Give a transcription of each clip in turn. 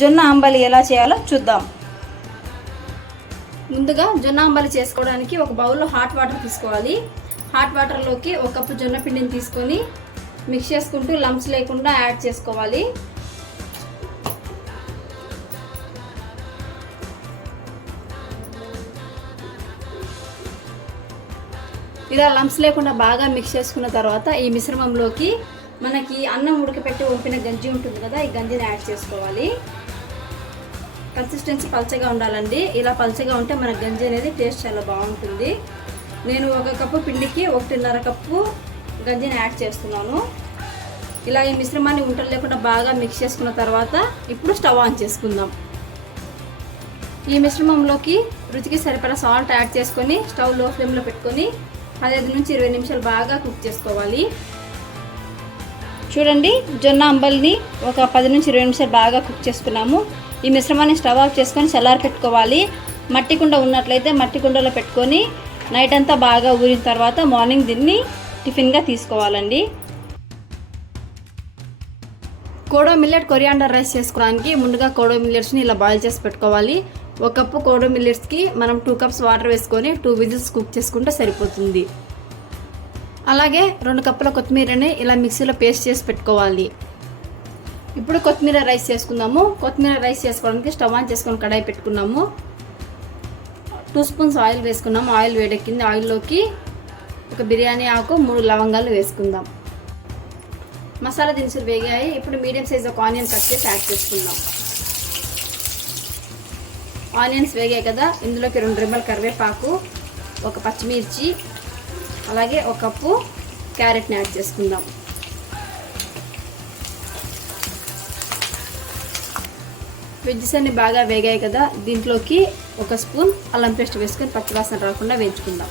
జొన్న అంబలి ఎలా చేయాలో చూద్దాం. ముందుగా జొన్న అంబలి చేసుకోవడానికి ఒక బౌల్లో హాట్ వాటర్ తీసుకోవాలి. హాట్ వాటర్లోకి ఒక కప్పు జొన్న పిండిని తీసుకొని మిక్స్ చేసుకుంటూ లంప్స్ లేకుండా యాడ్ చేసుకోవాలి. ఇలా లంప్స్ లేకుండా బాగా మిక్స్ చేసుకున్న తర్వాత ఈ మిశ్రమంలోకి మనకి అన్నం ఉడకపెట్టి వంపిన గంజి ఉంటుంది కదా, ఈ గంజిని యాడ్ చేసుకోవాలి. కన్సిస్టెన్సీ పల్చగా ఉండాలండి. ఇలా పల్చగా ఉంటే మన గంజి అనేది టేస్ట్ చాలా బాగుంటుంది. నేను ఒక కప్పు పిండికి 1.5 కప్పు గంజిని యాడ్ చేస్తున్నాను. ఇలా ఈ మిశ్రమాన్ని ఉంటలు లేకుండా బాగా మిక్స్ చేసుకున్న తర్వాత ఇప్పుడు స్టవ్ ఆన్ చేసుకుందాం. ఈ మిశ్రమంలోకి రుచికి సరిపడా సాల్ట్ యాడ్ చేసుకొని స్టవ్ లో ఫ్లేమ్లో పెట్టుకొని 15 నుంచి 20 నిమిషాలు బాగా కుక్ చేసుకోవాలి. చూడండి, జొన్న అంబలిని ఒక 10 నుంచి 20 నిమిషాలు బాగా కుక్ చేసుకున్నాము. ఈ మిశ్రమాన్ని స్టవ్ ఆఫ్ చేసుకొని చల్లారి పెట్టుకోవాలి. మట్టి కుండ ఉన్నట్లయితే మట్టి కుండలో పెట్టుకొని నైట్ అంతా బాగా ఊరిన తర్వాత మార్నింగ్ దీన్ని టిఫిన్గా తీసుకోవాలండి. కోడో మిల్లెట్ కొరియాండర్ రైస్ చేసుకోవడానికి ముందుగా కోడో మిల్లెట్స్ని ఇలా బాయిల్ చేసి పెట్టుకోవాలి. ఒక కప్పు కోడో మిల్లెట్స్కి మనం 2 కప్స్ వాటర్ వేసుకొని 2 విజిల్స్ కుక్ చేసుకుంటే సరిపోతుంది. అలాగే 2 కప్పుల కొత్తిమీరని ఇలా మిక్సీలో పేస్ట్ చేసి పెట్టుకోవాలి. ఇప్పుడు కొత్తిమీర రైస్ చేసుకుందాము. కొత్తిమీర రైస్ చేసుకోవడానికి స్టవ్ ఆన్ చేసుకొని కడాయి పెట్టుకున్నాము. 2 స్పూన్స్ ఆయిల్ వేసుకున్నాము. ఆయిల్ వేడెక్కింది. ఆయిల్లోకి ఒక బిర్యానీ ఆకు 3 లవంగాలు వేసుకుందాం. మసాలా దినుసులు వేగాయి. ఇప్పుడు మీడియం సైజ్ ఒక ఆనియన్ కట్ చేసి యాడ్ చేసుకుందాం. ఆనియన్స్ వేగాయి కదా, ఇందులోకి 2 రెమ్మల కరివేపాకు, ఒక పచ్చిమిర్చి, అలాగే ఒక కప్పు క్యారెట్ని యాడ్ చేసుకుందాం. వెజ్జెస్ అన్ని బాగా వేగాయి కదా, దీంట్లోకి 1 స్పూన్ అల్లం పేస్ట్ వేసుకొని పచ్చివాసన రాకుండా వేయించుకుందాం.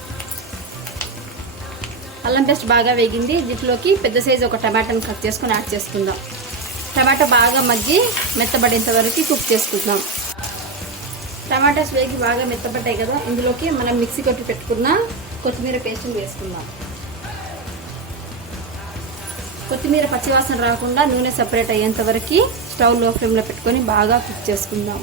అల్లం పేస్ట్ బాగా వేగింది. దీంట్లోకి పెద్ద సైజు ఒక టమాటాని కట్ చేసుకొని యాడ్ చేసుకుందాం. టమాటా బాగా మగ్గి మెత్తబడేంత వరకు కుక్ చేసుకుందాం. టమాటాస్ వేగి బాగా మెత్తబడ్డాయి కదా, ఇందులోకి మనం మిక్సీ కొట్టి పెట్టుకున్న కొత్తిమీర పేస్ట్ని వేసుకుందాం. కొత్తిమీర పచ్చివాసన రాకుండా నూనె సపరేట్ అయ్యేంత వరకు స్టవ్ లో ఫ్లేమ్లో పెట్టుకొని బాగా కుక్ చేసుకుందాం.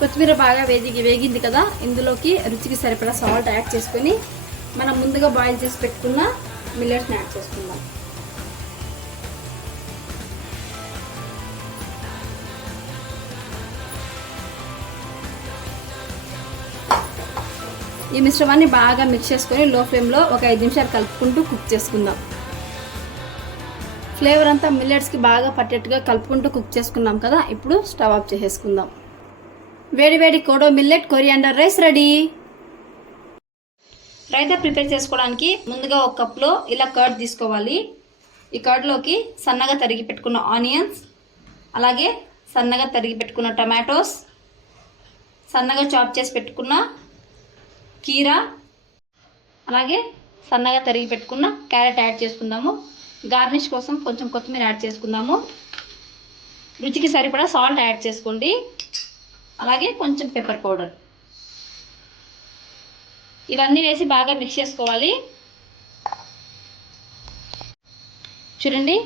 కొత్తిమీర బాగా వేగింది కదా, ఇందులోకి రుచికి సరిపడా సాల్ట్ యాడ్ చేసుకొని మనం ముందుగా బాయిల్ చేసి పెట్టుకున్న మిల్లెట్స్ని యాడ్ చేసుకుందాం. ఈ మిశ్రమాన్ని బాగా మిక్స్ చేసుకొని లో ఫ్లేమ్లో ఒక 5 నిమిషాలు కలుపుకుంటూ కుక్ చేసుకుందాం. ఫ్లేవర్ అంతా మిల్లెట్స్కి బాగా పట్టేట్టుగా కలుపుకుంటూ కుక్ చేసుకున్నాం కదా, ఇప్పుడు స్టవ్ ఆఫ్ చేసేసుకుందాం. వేడి వేడి kodo millet coriander rice ready. Raita prepare చేసుకోవడానికి ముందుగా ఒక కప్లో ఇలా కర్డ్ తీసుకోవాలి. ఈ కర్డ్లోకి సన్నగా తరిగి పెట్టుకున్న ఆనియన్స్, అలాగే సన్నగా తరిగి పెట్టుకున్న టమాటోస్, సన్నగా చాప్ చేసి పెట్టుకున్న కీరా, అలాగే సన్నగా తరిగి పెట్టుకున్న క్యారెట్ యాడ్ చేసుకుందాము. గార్నిష్ కోసం కొంచెం కొత్తిమీర యాడ్ చేసుకుందాము. రుచికి సరిపడా సాల్ట్ యాడ్ చేసుకోండి, అలాగే కొంచెం పెప్పర్ పౌడర్. ఇవన్నీ వేసి బాగా మిక్స్ చేసుకోవాలి. చూడండి,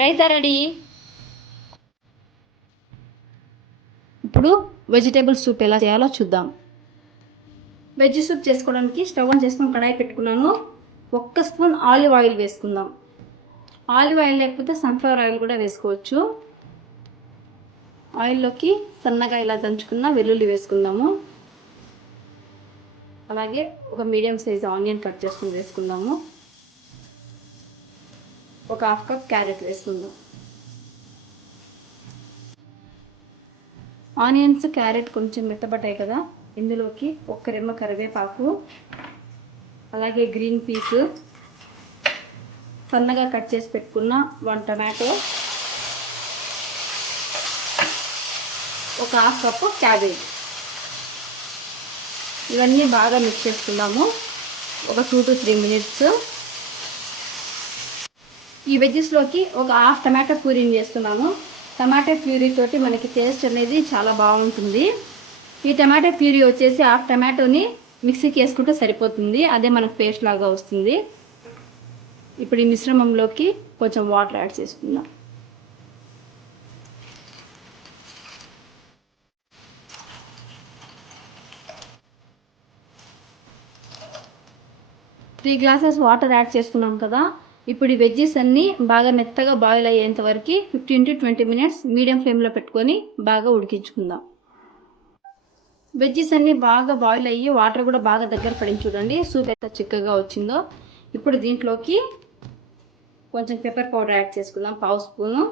రైతా రెడీ. ఇప్పుడు వెజిటేబుల్ సూప్ ఎలా చేయాలో చూద్దాం. వెజ్ సూప్ చేసుకోవడానికి స్టవ్ ఆన్ చేసుకొని కడాయి పెట్టుకున్నాను. 1 స్పూన్ ఆలివ్ ఆయిల్ వేసుకుందాం. ఆలివ్ ఆయిల్ లేకపోతే సన్ఫ్లవర్ ఆయిల్ కూడా వేసుకోవచ్చు. ఆయిల్లోకి సన్నగా ఇలా దంచుకున్న వెల్లుల్లి వేసుకుందాము. అలాగే ఒక మీడియం సైజ్ ఆనియన్ కట్ చేసుకుని వేసుకుందాము. ఒక 1/2 కప్ క్యారెట్ వేసుకుందాం. ఆనియన్స్ క్యారెట్ కొంచెం మెత్తబడ్డాయి కదా, ఇందులోకి 1 రెమ్మ కరివేపాకు, అలాగే గ్రీన్ పీస్, సన్నగా కట్ చేసి పెట్టుకున్న 1 టమాటో, ఒక 1/2 కప్పు క్యాబేజ్. ఇవన్నీ బాగా మిక్స్ చేసుకుందాము ఒక 2 to 3 మినిట్స్. ఈ వెజ్జెస్లోకి ఒక 1/2 టమాటో ప్యూరీని వేస్తున్నాము. టమాటో ప్యూరీ తోటి మనకి టేస్ట్ అనేది చాలా బాగుంటుంది. ఈ టమాటో ప్యూరీ వచ్చేసి 1/2 టమాటోని మిక్సీకి వేసుకుంటే సరిపోతుంది, అదే మనకు పేస్ట్ లాగా వస్తుంది. ఇప్పుడు ఈ మిశ్రమంలోకి కొంచెం వాటర్ యాడ్ చేసుకుందాం. 3 గ్లాసెస్ వాటర్ యాడ్ చేసుకున్నాం కదా. ఇప్పుడు ఈ వెజ్జెస్ అన్నీ బాగా మెత్తగా బాయిల్ అయ్యేంత వరకు 15 to 20 మినిట్స్ మీడియం ఫ్లేమ్లో పెట్టుకొని బాగా ఉడికించుకుందాం. వెజ్జెస్ అన్నీ బాగా బాయిల్ అయ్యి వాటర్ కూడా బాగా దగ్గర పడింది చూడండి. సూప్ ఎంత చిక్కగా వచ్చిందో. ఇప్పుడు దీంట్లోకి కొంచెం పెప్పర్ పౌడర్ యాడ్ చేసుకుందాం, 1/2 స్పూను.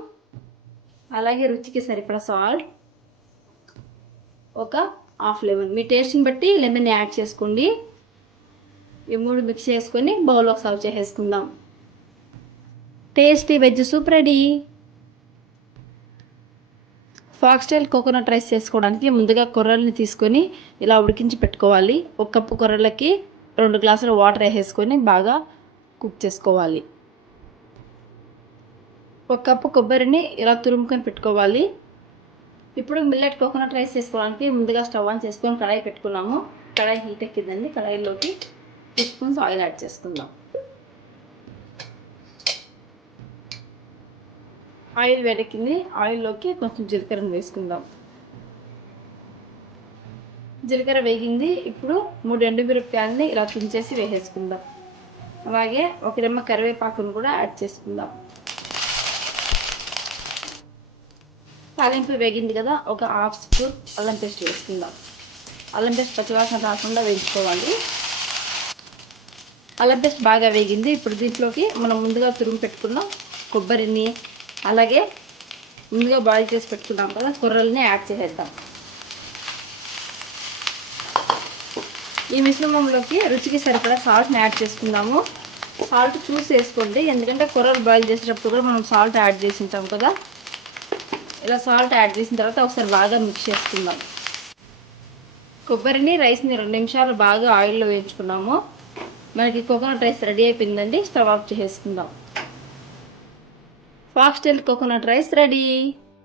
అలాగే రుచికి సరిపడా సాల్ట్, ఒక 1/2 లెమన్. మీ టేస్ట్ని బట్టి లెమన్ యాడ్ చేసుకోండి. ఈ 3 మిక్స్ చేసుకొని బౌల్లో సర్వ్ చేసేసుకుందాం. Tasty veg soup ready. Foxtail coconut rice చేసుకోవడానికి ముందుగా కొర్రల్ని తీసుకొని ఇలా ఉడికించి పెట్టుకోవాలి. 1 కప్పు కొర్రలకి 2 గ్లాసుల వాటర్ వేసేసుకొని బాగా కుక్ చేసుకోవాలి. 1 కప్పు కొబ్బరిని ఇలా తురుముకొని పెట్టుకోవాలి. ఇప్పుడు మిల్లెట్ కోకోనట్ రైస్ చేసుకోవడానికి ముందుగా స్టవ్ ఆన్ చేసుకొని కడాయి పెట్టుకున్నాము. కడాయి హీట్ ఎక్కిందండి. కడాయిలోకి 2 స్పూన్స్ ఆయిల్ యాడ్ చేసుకుందాం. ఆయిల్ వేడెక్కింది. ఆయిల్లోకి కొంచెం జీలకర్రను వేసుకుందాం. జీలకర్ర వేగింది. ఇప్పుడు 3 ఎండుమిరపకాయలని ఇలా తుంచేసి వేసేసుకుందాం. అలాగే 1 రెమ్మ కరివేపాకును కూడా యాడ్ చేసుకుందాం. తాలింపు వేగింది కదా, ఒక 1/2 స్పూన్ అల్లం పేస్ట్ వేసుకుందాం. అల్లం పేస్ట్ పచ్చివాసన రాకుండా వేయించుకోవాలి. అల్లం పేస్ట్ బాగా వేగింది. ఇప్పుడు దీంట్లోకి మనం ముందుగా తురుము పెట్టుకున్న కొబ్బరిని, అలాగే ముందుగా బాయిల్ చేసి పెట్టుకున్నాం కదా కొర్రల్ని యాడ్ చేసేద్దాం. ఈ మిశ్రమంలోకి రుచికి సరిపడా సాల్ట్ని యాడ్ చేసుకుందాము. సాల్ట్ చూసి వేసుకోండి, ఎందుకంటే కొర్రలు బాయిల్ చేసేటప్పుడు కూడా మనం సాల్ట్ యాడ్ చేసి ఉంటాం కదా. ఇలా సాల్ట్ యాడ్ చేసిన తర్వాత ఒకసారి బాగా మిక్స్ చేసుకుందాం. కొబ్బరిని, రైస్ని 2 నిమిషాలు బాగా ఆయిల్లో వేయించుకున్నాము. మనకి కోకోనట్ రైస్ రెడీ అయిపోయిందండి. స్టవ్ ఆఫ్ చేసేసుకుందాం. Foxtail coconut rice ready.